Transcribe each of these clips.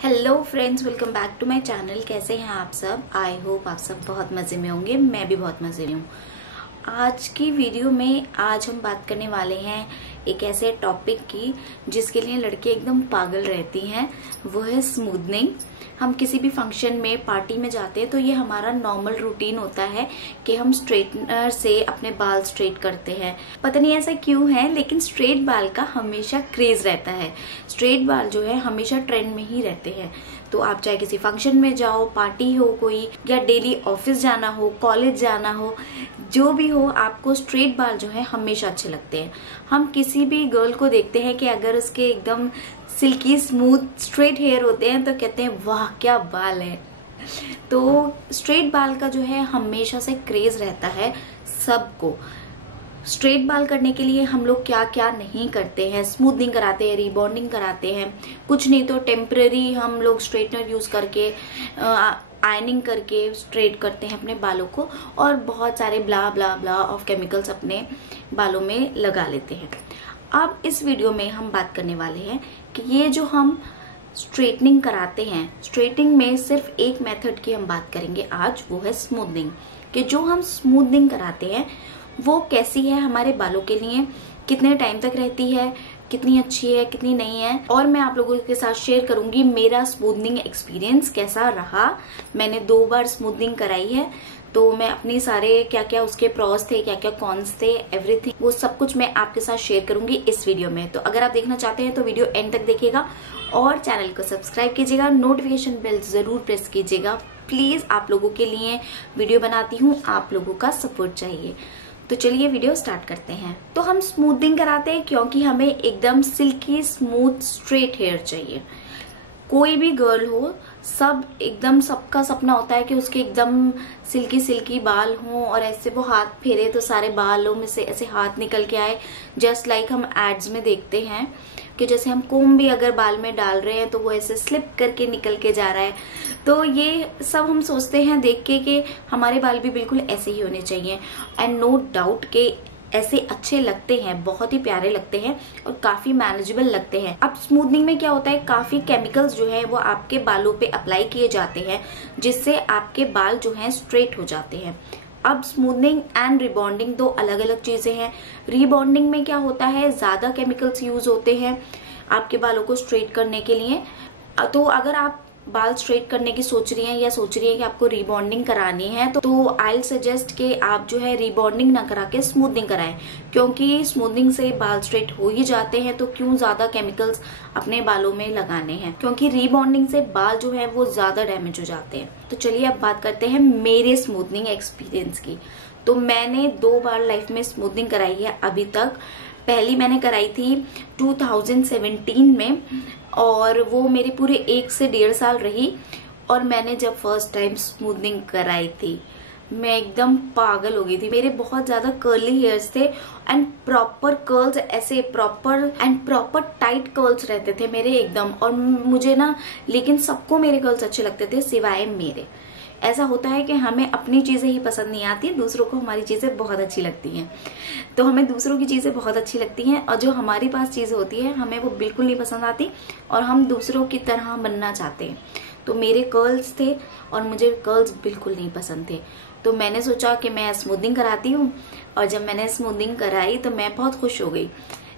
Hello friends, welcome back to my channel. कैसे हैं आप सब? आई होप आप सब बहुत मज़े में होंगे। मैं भी बहुत मज़े में हूँ। आज की वीडियो में आज हम बात करने वाले हैं एक ऐसे टॉपिक की जिसके लिए लड़के एकदम पागल रहती हैं। वो है स्मूदनिंग। हम किसी भी फंक्शन में, पार्टी में जाते हैं तो ये हमारा नॉर्मल रूटीन होता है कि हम स्ट्रेटनर से अपने बाल स्ट्रेट करते हैं। पता नहीं ऐसा क्यों है, लेकिन स्ट्रेट बाल का हमेशा क्रेज रहता है। स्ट्रेट बाल जो है हमेशा ट्रेंड में ही रहते हैं। तो आप चाहे किसी फंक्शन में जाओ, पार्टी हो कोई, या डेली ऑफिस जाना हो, कॉलेज जाना हो, जो भी हो, आपको स्ट्रेट बाल जो है हमेशा अच्छे लगते हैं। हम किसी भी गर्ल को देखते हैं कि अगर उसके एकदम सिल्की स्मूथ स्ट्रेट हेयर होते हैं तो कहते हैं वाह क्या बाल है। तो स्ट्रेट बाल का जो है हमेशा से क्रेज रहता है सबको। स्ट्रेट बाल करने के लिए हम लोग क्या क्या नहीं करते हैं। स्मूथनिंग कराते हैं, रीबॉन्डिंग कराते हैं, कुछ नहीं तो टेम्पररी हम लोग स्ट्रेटनर यूज करके आयनिंग करके स्ट्रेट करते हैं अपने बालों को, और बहुत सारे ब्ला ब्ला ब्ला ऑफ केमिकल्स अपने बालों में लगा लेते हैं। अब इस वीडियो में हम बात करने वाले हैं कि ये जो हम स्ट्रेटनिंग कराते हैं, स्ट्रेटनिंग में सिर्फ एक मेथड की हम बात करेंगे आज, वो है स्मूथनिंग। कि जो हम स्मूथनिंग कराते हैं वो कैसी है हमारे बालों के लिए, कितने टाइम तक रहती है, कितनी अच्छी है, कितनी नहीं है, और मैं आप लोगों के साथ शेयर करूंगी मेरा स्मूथनिंग एक्सपीरियंस कैसा रहा। मैंने 2 बार स्मूथनिंग कराई है, तो मैं अपनी सारे क्या क्या उसके प्रॉस थे, क्या क्या कॉन्स थे, एवरीथिंग, वो सब कुछ मैं आपके साथ शेयर करूंगी इस वीडियो में। तो अगर आप देखना चाहते हैं तो वीडियो एंड तक देखिएगा और चैनल को सब्सक्राइब कीजिएगा, नोटिफिकेशन बेल जरूर प्रेस कीजिएगा। प्लीज आप लोगों के लिए वीडियो बनाती हूँ, आप लोगों का सपोर्ट चाहिए। तो चलिए वीडियो स्टार्ट करते हैं। तो हम स्मूथनिंग कराते हैं क्योंकि हमें एकदम सिल्की स्मूथ स्ट्रेट हेयर चाहिए। कोई भी गर्ल हो, सब एकदम, सबका सपना होता है कि उसके एकदम सिल्की सिल्की बाल हों और ऐसे वो हाथ फेरे तो सारे बालों में से ऐसे हाथ निकल के आए, जस्ट लाइक हम एड्स में देखते हैं कि जैसे हम कोम भी अगर बाल में डाल रहे हैं तो वो ऐसे स्लिप करके निकल के जा रहा है। तो ये सब हम सोचते हैं देख के कि हमारे बाल भी बिल्कुल ऐसे ही होने चाहिए। एंड नो डाउट के ऐसे अच्छे लगते हैं, बहुत ही प्यारे लगते हैं और काफी मैनेजेबल लगते हैं। अब स्मूथनिंग में क्या होता है, काफी केमिकल्स जो है वो आपके बालों पे अप्लाई किए जाते हैं, जिससे आपके बाल जो हैं स्ट्रेट हो जाते हैं। अब स्मूथनिंग एंड रिबॉन्डिंग 2 अलग अलग चीजें हैं। रिबॉन्डिंग में क्या होता है, ज्यादा केमिकल्स यूज होते हैं आपके बालों को स्ट्रेट करने के लिए। तो अगर आप बाल स्ट्रेट करने की सोच रही हैं या सोच रही है कि आपको रीबॉन्डिंग करानी है, तो आई सजेस्ट कि आप जो है रीबॉन्डिंग ना करा के स्मूथनिंग कराएं, क्योंकि स्मूथनिंग से बाल स्ट्रेट हो ही जाते हैं। तो क्यों ज्यादा केमिकल्स अपने बालों में लगाने हैं, क्योंकि रीबॉन्डिंग से बाल जो है वो ज्यादा डैमेज हो जाते हैं। तो चलिए अब बात करते हैं मेरे स्मूथनिंग एक्सपीरियंस की। तो मैंने 2 बार लाइफ में स्मूथनिंग कराई है अभी तक। पहली मैंने कराई थी 2017 में, और वो मेरी पूरे 1 से 1.5 साल रही। और मैंने जब फर्स्ट टाइम स्मूथनिंग कराई थी, मैं एकदम पागल हो गई थी। मेरे बहुत ज्यादा कर्ली हेयर्स थे एंड प्रॉपर कर्ल्स, ऐसे प्रॉपर टाइट कर्ल्स रहते थे मेरे एकदम। और मुझे ना, लेकिन सबको मेरे कर्ल्स अच्छे लगते थे सिवाय मेरे। ऐसा होता है कि हमें अपनी चीजें ही पसंद नहीं आती, दूसरों को हमारी चीजें बहुत अच्छी लगती हैं। तो हमें दूसरों की चीजें बहुत अच्छी लगती हैं, और जो हमारे पास चीज होती है हमें वो बिल्कुल नहीं पसंद आती, और हम दूसरों की तरह बनना चाहते हैं। तो मेरे कर्ल्स थे और मुझे कर्ल्स बिल्कुल नहीं पसंद थे। तो मैंने सोचा कि मैं स्मूथनिंग कराती हूँ, और जब मैंने स्मूथनिंग कराई तो मैं बहुत खुश हो गई।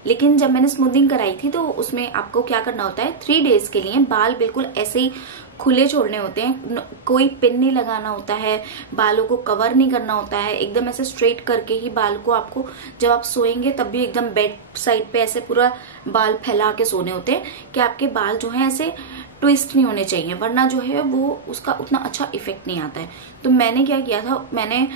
लेकिन जब मैंने स्मूथनिंग कराई थी तो उसमें आपको क्या करना होता है, 3 डेज के लिए बाल बिल्कुल ऐसे ही खुले छोड़ने होते हैं। कोई पिन नहीं लगाना होता है, बालों को कवर नहीं करना होता है, एकदम ऐसे स्ट्रेट करके ही बाल को आपको, जब आप सोएंगे तब भी एकदम बेड साइड पे ऐसे पूरा बाल फैला के सोने होते हैं कि आपके बाल जो है ऐसे ट्विस्ट नहीं होने चाहिए, वरना जो है वो उसका उतना अच्छा इफेक्ट नहीं आता है। तो मैंने क्या किया था, मैंने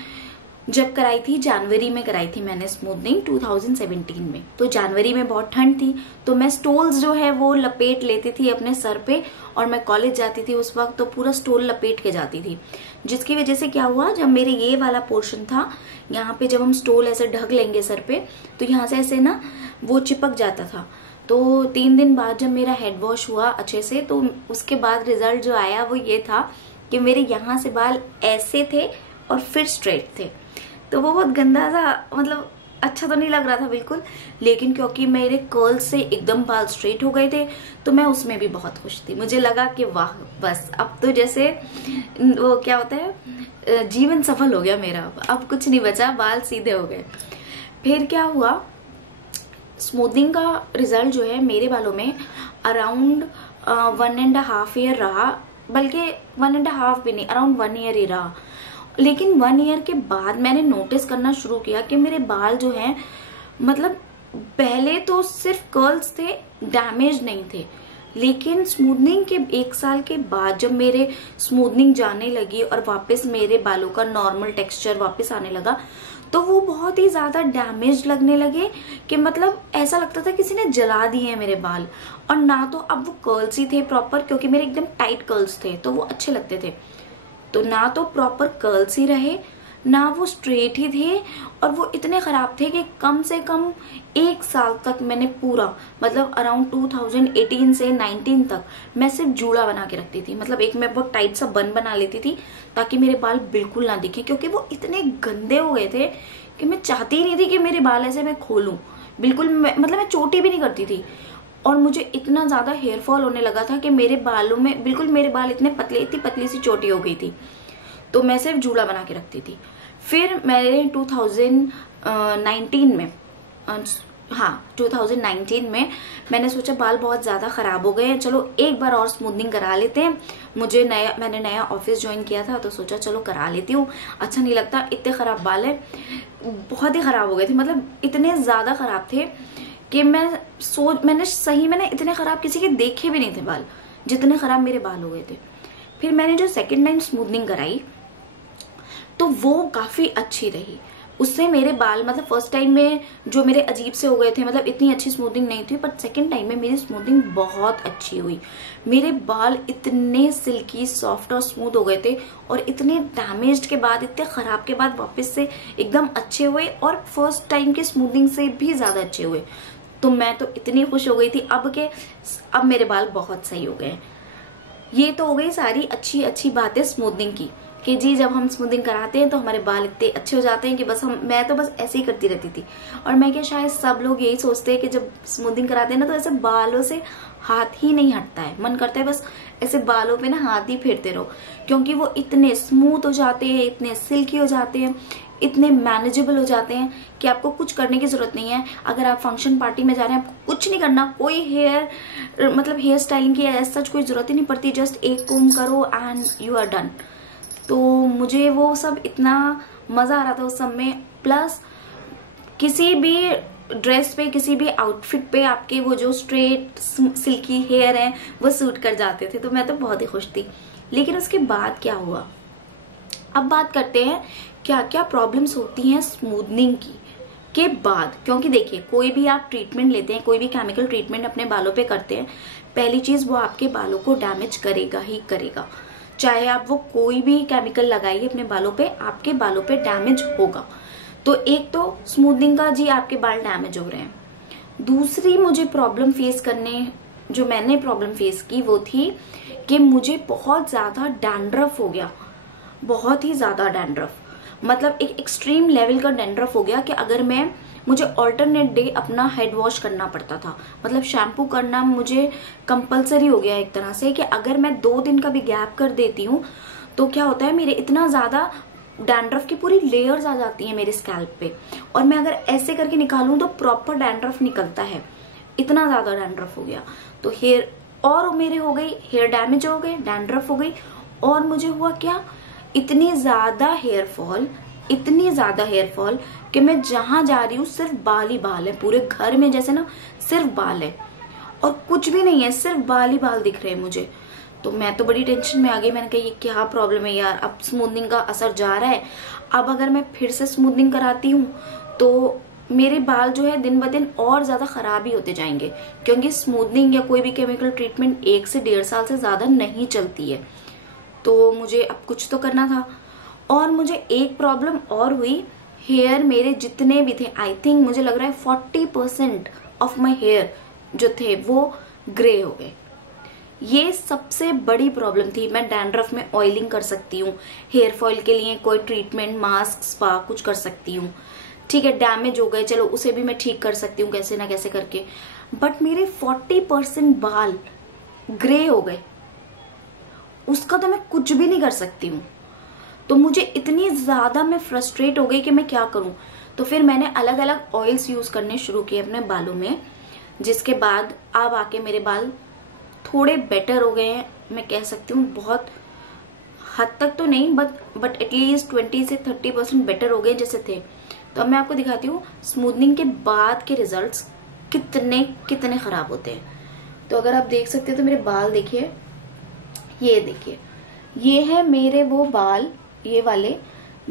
जब कराई थी, जनवरी में कराई थी मैंने स्मूथनिंग 2017 में। तो जनवरी में बहुत ठंड थी, तो मैं स्टोल्स जो है वो लपेट लेती थी अपने सर पे, और मैं कॉलेज जाती थी उस वक्त, तो पूरा स्टोल लपेट के जाती थी। जिसकी वजह से क्या हुआ, जब मेरे ये वाला पोर्शन था, यहाँ पे जब हम स्टोल ऐसे ढक लेंगे सर पे, तो यहाँ से ऐसे ना वो चिपक जाता था। तो 3 दिन बाद जब मेरा हेड वॉश हुआ अच्छे से, तो उसके बाद रिजल्ट जो आया वो ये था कि मेरे यहाँ से बाल ऐसे थे और फिर स्ट्रेट थे। तो वो बहुत गंदा सा, मतलब अच्छा तो नहीं लग रहा था बिल्कुल, लेकिन क्योंकि मेरे कर्ल से एकदम बाल स्ट्रेट हो गए थे तो मैं उसमें भी बहुत खुश थी। मुझे लगा कि वाह बस अब तो जैसे वो क्या होता है, जीवन सफल हो गया मेरा, अब कुछ नहीं बचा, बाल सीधे हो गए। फिर क्या हुआ, स्मूथनिंग का रिजल्ट जो है मेरे बालों में अराउंड 1.5 ईयर रहा, बल्कि 1.5 भी नहीं, अराउंड 1 ईयर ही रहा। लेकिन 1 ईयर के बाद मैंने नोटिस करना शुरू किया कि मेरे बाल जो हैं, मतलब पहले तो सिर्फ कर्ल्स थे, डैमेज नहीं थे, लेकिन स्मूथनिंग के 1 साल के बाद जब मेरे स्मूथनिंग जाने लगी और वापस मेरे बालों का नॉर्मल टेक्सचर वापस आने लगा, तो वो बहुत ही ज्यादा डैमेज लगने लगे कि मतलब ऐसा लगता था किसी ने जला दिए हैं मेरे बाल। और ना तो अब वो कर्ल्स ही थे प्रॉपर, क्योंकि मेरे एकदम टाइट कर्ल्स थे तो वो अच्छे लगते थे, तो ना तो प्रॉपर कर्ल्स ही रहे, ना वो स्ट्रेट ही थे, और वो इतने खराब थे कि कम से कम 1 साल तक मैंने पूरा, मतलब अराउंड 2018 से 19 तक मैं सिर्फ जूड़ा बना के रखती थी। मतलब एक मैं बहुत टाइट सा बन बना लेती थी ताकि मेरे बाल बिल्कुल ना दिखे, क्योंकि वो इतने गंदे हो गए थे कि मैं चाहती ही नहीं थी कि मेरे बाल ऐसे मैं खोलूं बिल्कुल। मतलब मैं चोटी भी नहीं करती थी, और मुझे इतना ज्यादा हेयर फॉल होने लगा था कि मेरे बालों में बिल्कुल, मेरे बाल इतने पतले, इतनी पतली सी चोटी हो गई थी, तो मैं सिर्फ जूड़ा बना के रखती थी। फिर मैंने 2019 में, हाँ 2019 में मैंने सोचा बाल बहुत ज्यादा खराब हो गए हैं, चलो एक बार और स्मूथनिंग करा लेते हैं। मैंने नया ऑफिस ज्वाइन किया था तो सोचा चलो करा लेती हूँ, अच्छा नहीं लगता, इतने खराब बाल है, बहुत ही खराब हो गए थे, मतलब इतने ज्यादा खराब थे कि मैंने इतने खराब किसी के देखे भी नहीं थे बाल, जितने खराब मेरे बाल हो गए थे। फिर मैंने जो सेकंड टाइम स्मूथनिंग कराई तो वो काफी अच्छी रही, उससे मेरे बाल, मतलब फर्स्ट टाइम में जो मेरे अजीब से हो गए थे, मतलब इतनी अच्छी स्मूथनिंग नहीं थी, बट सेकंड टाइम में मेरी स्मूथनिंग बहुत अच्छी हुई। मेरे बाल इतने सिल्की, सॉफ्ट और स्मूथ हो गए थे, और इतने डैमेज्ड के बाद, इतने खराब के बाद वापस से एकदम अच्छे हुए, और फर्स्ट टाइम के स्मूथनिंग से भी ज्यादा अच्छे हुए। तो मैं तो इतनी खुश हो गई थी अब मेरे बाल बहुत सही हो गए। ये तो हो गई सारी अच्छी अच्छी बातें स्मूथनिंग की, कि जी जब हम स्मूथनिंग कराते हैं तो हमारे बाल इतने अच्छे हो जाते हैं कि मैं तो बस ऐसे ही करती रहती थी। और मैं क्या, शायद सब लोग यही सोचते हैं कि जब स्मूथनिंग कराते हैं ना तो ऐसे बालों से हाथ ही नहीं हटता है, मन करता है बस ऐसे बालों पे ना हाथ ही फेरते रहो, क्योंकि वो इतने स्मूथ हो जाते हैं, इतने सिल्की हो जाते हैं, इतने मैनेजेबल हो जाते हैं कि आपको कुछ करने की जरूरत नहीं है। अगर आप फंक्शन पार्टी में जा रहे हैं, आपको कुछ नहीं करना, कोई हेयर स्टाइलिंग की ऐसा कोई जरूरत ही नहीं पड़ती, जस्ट एक कोम करो एंड यू आर डन। तो मुझे वो सब इतना मजा आ रहा था उस सब में, प्लस किसी भी ड्रेस पे, किसी भी आउटफिट पे आपके वो जो स्ट्रेट सिल्की हेयर है वो सूट कर जाते थे, तो मैं तो बहुत ही खुश थी। लेकिन उसके बाद क्या हुआ, अब बात करते हैं क्या क्या प्रॉब्लम्स होती हैं स्मूथनिंग के बाद। क्योंकि देखिए, कोई भी आप ट्रीटमेंट लेते हैं, कोई भी केमिकल ट्रीटमेंट अपने बालों पे करते हैं, पहली चीज वो आपके बालों को डैमेज करेगा ही करेगा। चाहे आप वो कोई भी केमिकल लगाइए अपने बालों पे, आपके बालों पे डैमेज होगा। तो एक तो स्मूथनिंग का जी आपके बाल डैमेज हो रहे हैं। दूसरी मुझे मैंने प्रॉब्लम फेस की वो थी कि मुझे बहुत ज्यादा डैंड्रफ हो गया, बहुत ही ज्यादा डैंड्रफ, मतलब एक एक्सट्रीम लेवल का डैंड्रफ हो गया कि अगर मुझे ऑल्टरनेट डे अपना हेड वॉश करना पड़ता था, मतलब शैम्पू करना मुझे कंपलसरी हो गया एक तरह से, कि अगर मैं 2 दिन का भी गैप कर देती हूँ तो क्या होता है, मेरे इतना ज्यादा डैंड्रफ की पूरी लेयर्स आ जाती हैं मेरे स्कैल्प पे, और मैं अगर ऐसे करके निकालूं तो प्रॉपर डैंड्रफ निकलता है, इतना ज्यादा डैंड्रफ हो गया। तो हेयर और मेरे हो गई, हेयर डैमेज हो गए, डैंड्रफ हो गई, और मुझे हुआ क्या, इतनी ज्यादा हेयर फॉल कि मैं जहां जा रही हूँ सिर्फ बाल ही बाल है, पूरे घर में जैसे ना सिर्फ बाल है और कुछ भी नहीं है, सिर्फ बाल ही बाल दिख रहे हैं मुझे। तो मैं तो बड़ी टेंशन में आ गई, मैंने कहा ये क्या प्रॉब्लम है यार, अब स्मूथनिंग का असर जा रहा है, अब अगर मैं फिर से स्मूथनिंग कराती हूँ तो मेरे बाल जो है दिन ब दिन और ज्यादा खराब ही होते जाएंगे, क्योंकि स्मूथनिंग या कोई भी केमिकल ट्रीटमेंट 1 से 1.5 साल से ज्यादा नहीं चलती है। तो मुझे अब कुछ तो करना था। और मुझे एक प्रॉब्लम और हुई, हेयर मेरे जितने भी थे, आई थिंक मुझे लग रहा है 40% ऑफ माई हेयर जो थे वो ग्रे हो गए। ये सबसे बड़ी प्रॉब्लम थी। मैं डैंड्रफ में ऑयलिंग कर सकती हूँ, हेयर फॉल के लिए कोई ट्रीटमेंट, मास्क, स्पा कुछ कर सकती हूँ, ठीक है डैमेज हो गए, चलो उसे भी मैं ठीक कर सकती हूँ कैसे ना कैसे करके, बट मेरे 40% बाल ग्रे हो गए, उसका तो मैं कुछ भी नहीं कर सकती हूँ। तो मुझे इतनी ज्यादा मैं फ्रस्ट्रेट हो गई कि मैं क्या करूं। तो फिर मैंने अलग अलग ऑयल्स यूज करने शुरू किए अपने बालों में, जिसके बाद अब आके मेरे बाल थोड़े बेटर हो गए हैं, मैं कह सकती हूँ। बहुत हद तक तो नहीं, बट एटलीस्ट 20 से 30% बेटर हो गए जैसे थे। तो अब मैं आपको दिखाती हूँ स्मूथनिंग के बाद के रिजल्ट्स कितने कितने खराब होते हैं। तो अगर आप देख सकते हैं तो मेरे बाल देखिए, ये देखिए, ये है मेरे वो बाल, ये वाले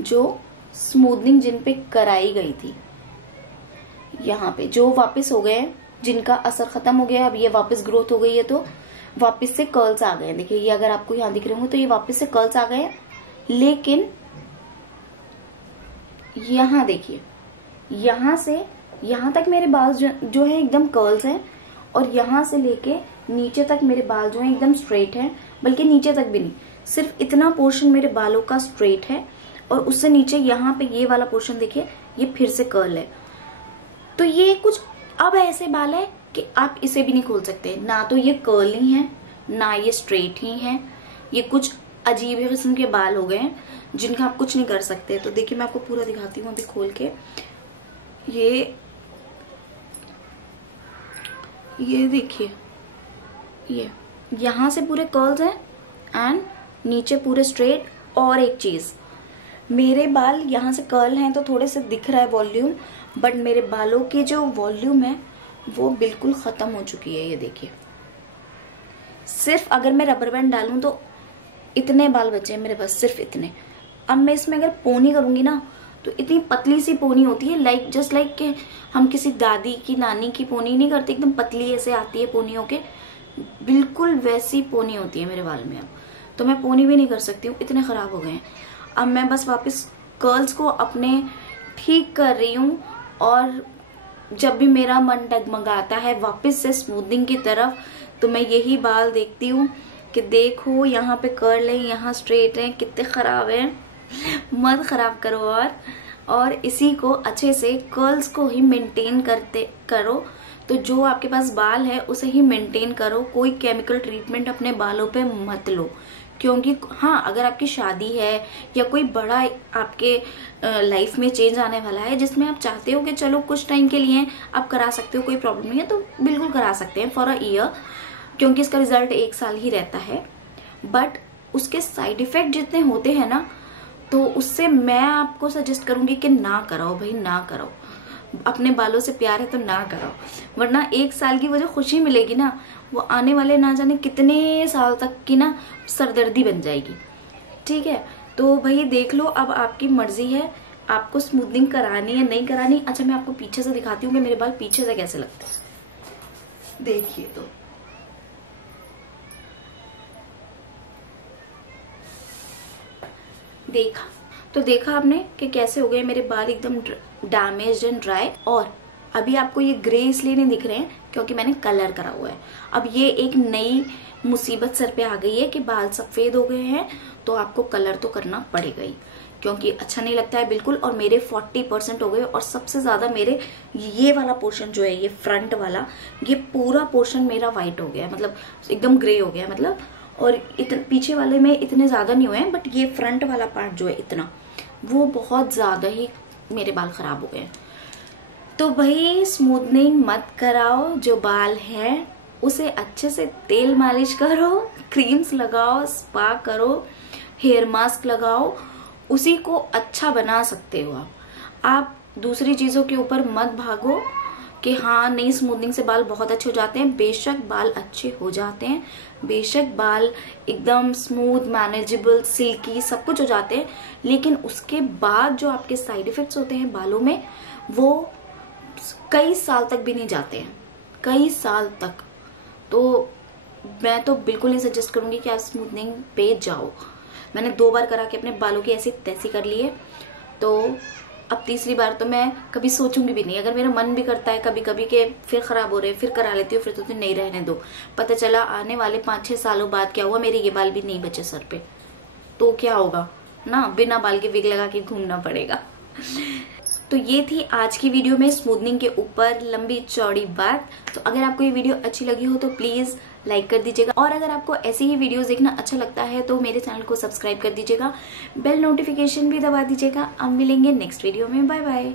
जो स्मूथनिंग जिन पे कराई गई थी, यहाँ पे जो वापस हो गए, जिनका असर खत्म हो गया, अब ये वापस ग्रोथ हो गई है तो वापस से कर्ल्स आ गए। देखिए ये अगर आपको यहाँ दिख रहे होंगे तो ये वापस से कर्ल्स आ गए, लेकिन यहाँ देखिए, यहाँ से यहाँ तक मेरे बाल जो है एकदम कर्ल्स हैं, और यहाँ से लेके नीचे तक मेरे बाल जो है एकदम स्ट्रेट हैं, बल्कि नीचे तक भी नहीं, सिर्फ इतना पोर्शन मेरे बालों का स्ट्रेट है, और उससे नीचे यहाँ पे ये वाला पोर्शन देखिए ये फिर से कर्ल है। तो ये कुछ अब ऐसे बाल है कि आप इसे भी नहीं खोल सकते, ना तो ये कर्ली हैं ना ये स्ट्रेट ही हैं, ये कुछ अजीब ही किस्म के बाल हो गए हैं जिनका आप कुछ नहीं कर सकते। तो देखिए मैं आपको पूरा दिखाती हूँ अभी खोल के। ये देखिए, ये यहाँ से पूरे कर्ल्स हैं एंड नीचे पूरे स्ट्रेट। और एक चीज, मेरे बाल यहाँ से कर्ल हैं तो थोड़े से दिख रहा है वॉल्यूम, बट मेरे बालों की जो वॉल्यूम है वो बिल्कुल खत्म हो चुकी है। ये देखिए, सिर्फ अगर मैं रबर बैंड डालूं तो इतने बाल बचे हैं मेरे पास, सिर्फ इतने। अब मैं इसमें अगर पोनी करूंगी ना तो इतनी पतली सी पोनी होती है, जस्ट लाइक कि हम किसी दादी की नानी की पोनी नहीं करते, एकदम पतली ऐसे आती है पोनी होके, बिल्कुल वैसी पोनी होती है मेरे बाल में। अब तो मैं पोनी भी नहीं कर सकती हूँ, इतने खराब हो गए हैं। अब मैं बस वापस कर्ल्स को अपने ठीक कर रही हूँ, और जब भी मेरा मन डगमगाता है वापस से स्मूथनिंग की तरफ, तो मैं यही बाल देखती हूँ कि देखो यहाँ पे कर्ल है, यहाँ स्ट्रेट है, कितने खराब है, मत खराब करो। और इसी को अच्छे से कर्ल्स को ही मेंटेन करो। तो जो आपके पास बाल है उसे ही मेंटेन करो, कोई केमिकल ट्रीटमेंट अपने बालों पे मत लो। क्योंकि हाँ, अगर आपकी शादी है या कोई बड़ा आपके लाइफ में चेंज आने वाला है जिसमें आप चाहते हो कि चलो कुछ टाइम के लिए आप करा सकते हो, कोई प्रॉब्लम नहीं है, तो बिल्कुल करा सकते हैं फॉर अ ईयर, क्योंकि इसका रिजल्ट 1 साल ही रहता है। बट उसके साइड इफेक्ट जितने होते हैं ना, तो उससे मैं आपको सजेस्ट करूंगी कि ना कराओ भाई, ना कराओ। अपने बालों से प्यार है तो ना कराओ, वरना 1 साल की वो जो खुशी मिलेगी ना, वो आने वाले ना जाने कितने साल तक की ना सरदर्दी बन जाएगी। ठीक है, तो भाई देख लो, अब आपकी मर्जी है आपको स्मूथनिंग करानी है नहीं करानी। अच्छा, मैं आपको पीछे से दिखाती हूँ कि मेरे बाल पीछे से कैसे लगते हैं। देखिए, तो देखा आपने कि कैसे हो गए मेरे बाल, एकदम डैमेज्ड एंड ड्राई। और अभी आपको ये ग्रे इसलिए नहीं दिख रहे हैं क्योंकि मैंने कलर करा हुआ है। अब ये एक नई मुसीबत सर पे आ गई है कि बाल सफेद हो गए हैं, तो आपको कलर तो करना पड़ेगा ही, क्योंकि अच्छा नहीं लगता है बिल्कुल। और मेरे 40% हो गए, और सबसे ज्यादा मेरे ये वाला पोर्शन जो है, ये फ्रंट वाला, ये पूरा पोर्शन मेरा व्हाइट हो गया, मतलब एकदम ग्रे हो गया, मतलब। और पीछे वाले में इतने ज्यादा नहीं हुए हैं, बट ये फ्रंट वाला पार्ट जो है इतना, वो बहुत ज्यादा ही मेरे बाल खराब हो गए। तो भाई स्मूथनिंग मत कराओ, जो बाल है उसे अच्छे से तेल मालिश करो, क्रीम्स लगाओ, स्पा करो, हेयर मास्क लगाओ, उसी को अच्छा बना सकते हो आप दूसरी चीजों के ऊपर मत भागो कि हाँ नहीं स्मूथनिंग से बाल बहुत अच्छे हो जाते हैं। बेशक बाल अच्छे हो जाते हैं, बेशक बाल एकदम स्मूथ, मैनेजेबल, सिल्की सब कुछ हो जाते हैं, लेकिन उसके बाद जो आपके साइड इफेक्ट्स होते हैं बालों में, वो कई साल तक भी नहीं जाते हैं, कई साल तक। तो मैं तो बिल्कुल नहीं सजेस्ट करूंगी कि आप स्मूथनिंग पे जाओ। मैंने 2 बार करा के अपने बालों की ऐसी तैसी कर लिए, तो अब तीसरी बार तो मैं कभी सोचूंगी भी नहीं। अगर मेरा मन भी करता है कभी कभी के फिर खराब हो रहे हैं, फिर करा लेती हूँ, फिर तो नहीं रहने दो। पता चला आने वाले 5-6 सालों बाद क्या हुआ, मेरे ये बाल भी नहीं बचे सर पे, तो क्या होगा ना, बिना बाल के विग लगा के घूमना पड़ेगा। तो ये थी आज की वीडियो में स्मूथनिंग के ऊपर लंबी चौड़ी बात। तो अगर आपको ये वीडियो अच्छी लगी हो तो प्लीज लाइक कर दीजिएगा, और अगर आपको ऐसी ही वीडियोस देखना अच्छा लगता है तो मेरे चैनल को सब्सक्राइब कर दीजिएगा, बेल नोटिफिकेशन भी दबा दीजिएगा। अब मिलेंगे नेक्स्ट वीडियो में, बाय बाय।